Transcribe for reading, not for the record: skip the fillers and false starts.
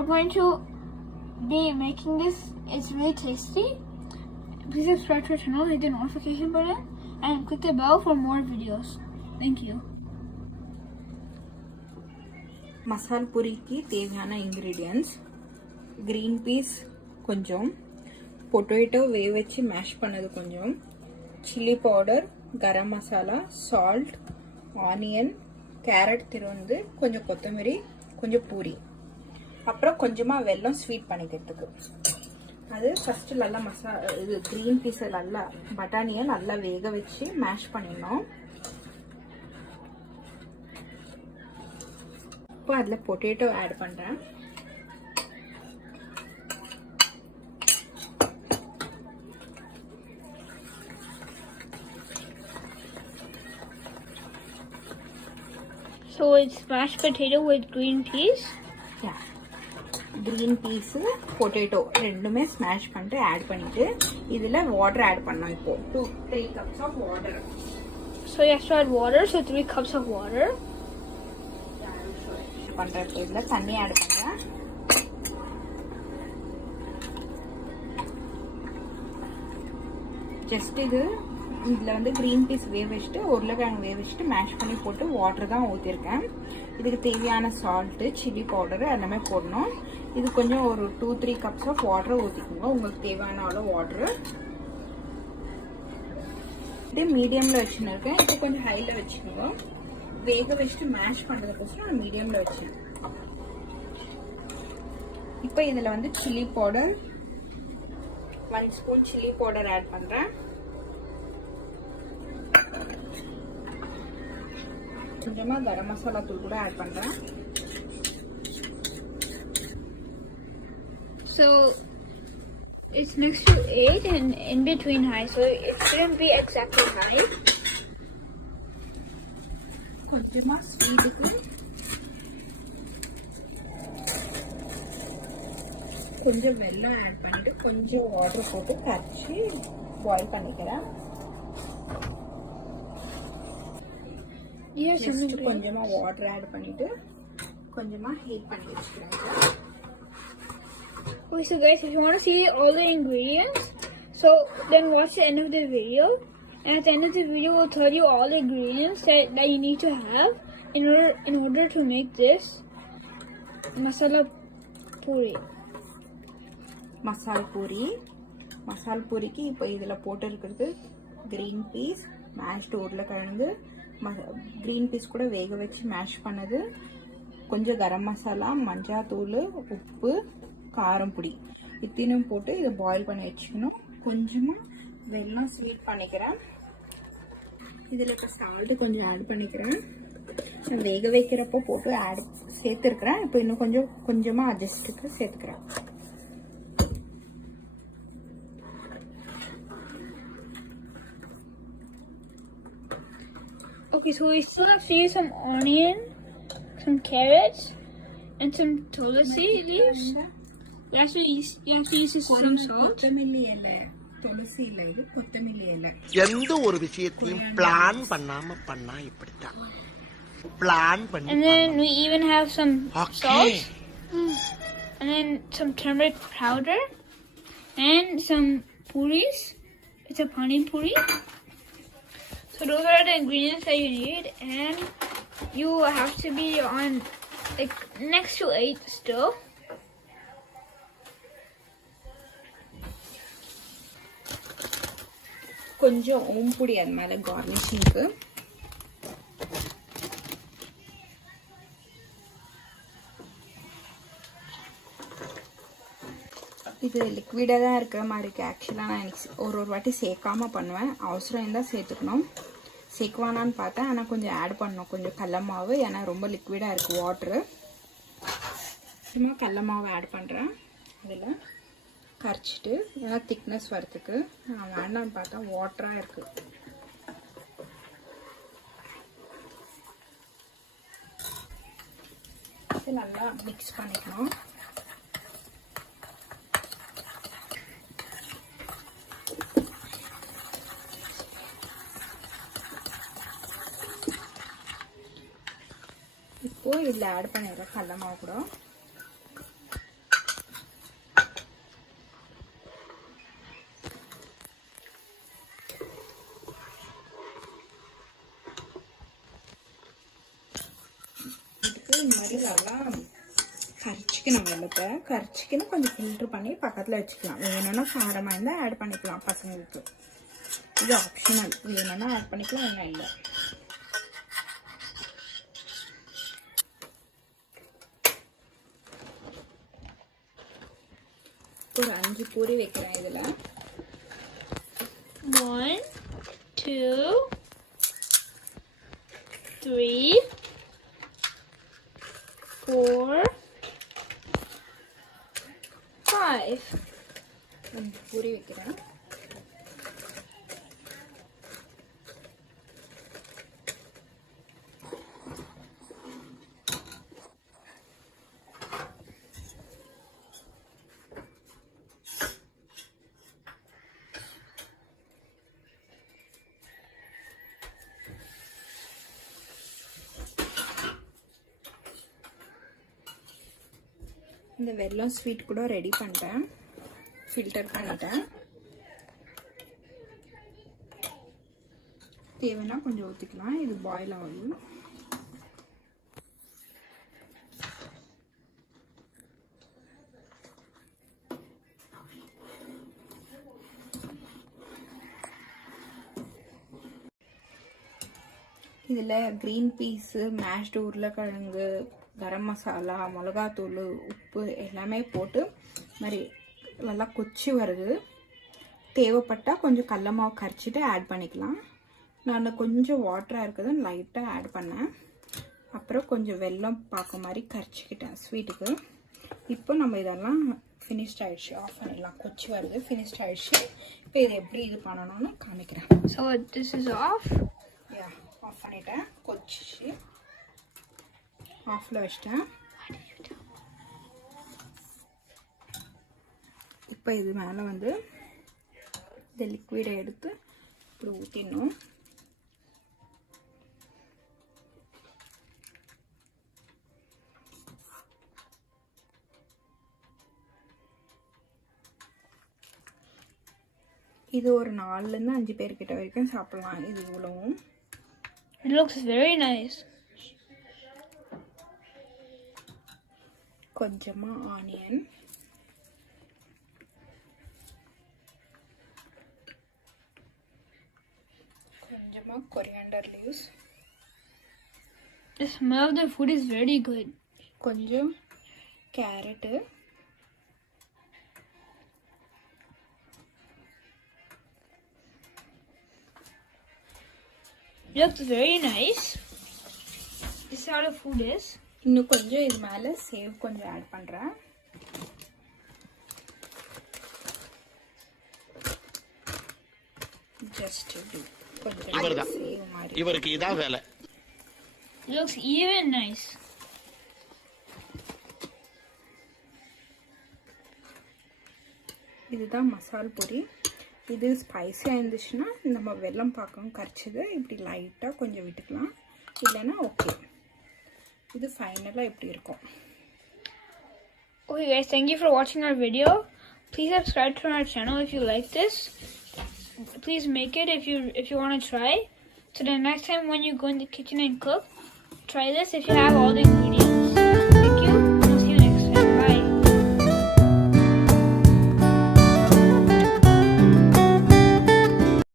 we're going to be making this. It's really tasty. Please subscribe to our channel, hit the notification button, and click the bell for more videos. Thank you. மசால் பூரிக்கு தேவையான ingredients green peas கொஞ்சம், பொட்டேட்டோ வேக வச்சு மேஷ் பண்ணது கொஞ்சம், chilli powder, garam masala, salt, onion, carrot திருவது, கொஞ்சம் கொத்தமல்லி, கொஞ்சம் பூரி, அப்புறம் கொஞ்சமாக வெல்லம் ஸ்வீட் பண்ணிக்கிறதுக்கு. அது ஃபஸ்ட்டு நல்லா இது க்ரீன் பீஸை நல்லா பட்டாணியை நல்லா வேக வச்சு மேஷ் பண்ணிடணும். இப்போ அதில் பொட்டேட்டோ ஆட் பண்ணுறேன். So it's mashed potato with green peas. Yeah. Green peas, potato ரெண்டுமே ஸ்மாஷ் பண்ணிட்டு ஆட் பண்ணிட்டு இதில் வாட்டர் ஆட் பண்ணோம். இப்போ 2-3 cups of water. So you have to add water, so 3 cups of water. பண்ணுறேன். இப்போ இதில் தண்ணி ஆட் பண்ணுறேன். ஜஸ்ட் இதில் வந்து க்ரீன் பீஸ் வேக வச்சுட்டு உருளைக்கிழங்கு வேக வச்சுட்டு மேஷ் பண்ணி போட்டு வாட்டர் தான் ஊற்றிருக்கேன். இதுக்கு தேவையான சால்ட்டு, சில்லி பவுடரு எல்லாமே போடணும். இது கொஞ்சம் ஒரு 2-3 cups ஆஃப் வாட்டரை ஊற்றிக்கோங்க, உங்களுக்கு தேவையான அளவு வாட்டரு. இதே மீடியமில் வச்சுன்னு இருக்கேன். இப்போ கொஞ்சம் ஹையில் வச்சுக்கோங்க. வேக வச்சுட்டு மேஷ் பண்ணுறதுக்கோசரம் நான் மீடியமில் வச்சேன். இப்போ இதில் வந்து chilli powder 1 spoon chilli powder add பண்ணுறேன். கொஞ்சமாக கரம் மசாலா தூள் கூட ஆட் பண்ணுறேன். So it's next to 8 and in between high, so it shouldn't be exactly high. கொஞ்சமாக ஸ்வீட்டுக்கு கொஞ்சம் வெல்லம் ஆட் பண்ணிட்டு கொஞ்சம் வாட்டர் போட்டு கரைச்சி பாயில் பண்ணிக்கிறேன். கொஞ்சமா வாட்டர் ஆட் பண்ணிட்டு கொஞ்சமா ஹீட் பண்ணி வச்சுக்கிறேன். Okay, so guys, if you want to see all the ingredients, so then watch the end of the video. And at the end of the video, we'll tell you all the ingredients that you need to have in order to make this masala puri. மசால் பூரிக்கு இப்போ இதில் போட்டு இருக்கிறது green peas, mashed உருளைக்கிழங்கு, green peas கூட வேக வச்சு மேஷ் பண்ணது, கொஞ்சம் கரம் மசாலா, மஞ்சாத்தூள், உப்பு, காரம் பொடி இத்தினும் போட்டு இதை பாயில் பண்ணி வச்சுக்கணும். கொஞ்சமாக வெல்லம் ஸ்வீட் பண்ணிக்கிறேன். இதில் இப்போ சால்ட்டு கொஞ்சம் ஆட் பண்ணிக்கிறேன். நான் வேக வைக்கிறப்போ போட்டு சேர்த்துருக்குறேன். இப்போ இன்னும் கொஞ்சமாக அட்ஜஸ்ட்டுக்கு சேர்த்துக்கிறேன். Okay, so we still have to use some onion, some carrots, and some tulsi leaves. You have to use some salt. கொத்தமல்லி இலை, துளசி இலை, இது கொத்தமல்லி இலை. எந்த ஒரு விஷயத்தையும் பிளான் பண்ணாம பண்ணா இப்படித்தான். பிளான் பண்ணி. And then we even have some salt. And then some turmeric powder and some puris. It's a pani puri. So those are the ingredients that you need, and you have to be on like next to 8 still. கொஞ்சம் ஓம்புடி அது மேலே கார்னிஷிங்க்கு. இது லிக்விடாக தான் இருக்கிற மாதிரி இருக்குது. ஆக்சுவலாக நான் எனக்கு ஒரு வாட்டி சேர்க்காமல் பண்ணுவேன். அவசரம் இருந்தால் சேர்த்துக்கணும். சேர்க்குவானான்னு பார்த்தேன், ஆனால் கொஞ்சம் ஆட் பண்ணணும், கொஞ்சம் கடல மாவு. ஏன்னா ரொம்ப லிக்விடாக இருக்குது வாட்ரு. சும்மா கடல மாவு ஆட் பண்ணுறேன். இதில் கரைச்சிட்டு ஏன்னா திக்னஸ் வரத்துக்கு. நான் வேண்டான்னு பார்த்தா வாட்டராக இருக்குது. இது நல்லா மிக்ஸ் பண்ணிக்கணும். இப்போ இதில் ஆட் பண்ணிடுறேன் கடல மாவு கூட. இந்த மாதிரி நல்லா கரைச்சிக்கணும். வெள்ளத்தை கரைச்சிக்கணும், கொஞ்சம் ஃபில்டர் பண்ணி பக்கத்தில் வச்சுக்கலாம். வேணும்னா காரமாக இருந்தால் ஆட் பண்ணிக்கலாம் பசங்களுக்கு. இது ஆப்ஷனல், வேணும்னா ஆட் பண்ணிக்கலாம், வேணும் இல்லை. ஒரு 5 பூரி வைக்கிறேன் இதில். 1, 2, 3, 4, 5. 5 பூரி வைக்கிறேன். இந்த வெல்லம் ஸ்வீட் கூட ரெடி பண்ணிட்டேன், ஃபில்டர் பண்ணிட்டேன். தேவைன்னா கொஞ்சம் ஊற்றிக்கலாம். இது பாயில் ஆகும். இதில் க்ரீன் பீஸு, மேஷ்டு உருளைக்கிழங்கு, கரம் மசாலா, மிளகாத்தூள், உப்பு எல்லாமே போட்டு மாதிரி நல்லா கொச்சி வருது. தேவைப்பட்டால் கொஞ்சம் கடல மாவு கரைச்சிட்டு ஆட் பண்ணிக்கலாம். நான் கொஞ்சம் வாட்டராக இருக்குதுன்னு லைட்டாக ஆட் பண்ணேன். அப்புறம் கொஞ்சம் வெல்லம் பார்க்க மாதிரி கரைச்சிக்கிட்டேன் ஸ்வீட்டுக்கு. இப்போ நம்ம இதெல்லாம் ஃபினிஷ்ட் ஆகிடுச்சு, ஆஃப் பண்ணிடலாம். கொச்சி வருது, ஃபினிஷ்ட் ஆகிடுச்சு. இப்போ இது எப்படி இது பண்ணணும்னு காமிக்கிறேன். So this is off. Off பண்ணிட்டேன், கொச்சிச்சு ஆஃபில் வச்சிட்டேன். இப்போ இது மேலே வந்து இந்த லிக்விடை எடுத்து இப்படி ஊற்றிடணும். இது ஒரு 4லேருந்து 5 பேர்கிட்ட வரைக்கும் சாப்பிடலாம். இது இவ்வளவும். It looks very nice. கொஞ்சமா ஆனியன், கொஞ்சமா coriander leaves. The smell of the food is very good. கொஞ்சம் carrot, It looks very nice. This is how the food is. இன்னும் கொஞ்சம் இது மேலே சேவ் கொஞ்சம் ஆட் பண்ணுறேன். ஜஸ்ட் கொஞ்சம் சேவ் மாதிரி. இவருக்கு இதான் வேலை. It looks even nice. இதுதான் மசால் பொரி. இது ஸ்பைஸியாக இருந்துச்சுன்னா நம்ம வெல்லம் பாக்கம் கரைச்சது இப்படி லைட்டாக கொஞ்சம் விட்டுக்கலாம், இல்லைன்னா ஓகே. இது ஃபைனலாக இப்படி இருக்கும். Okay guys, thank you for watching our video. Please subscribe to our channel if you like this. Please make it if you want to try. So the next time when you go in the kitchen and cook, try this if you have all the ingredients. Thank you.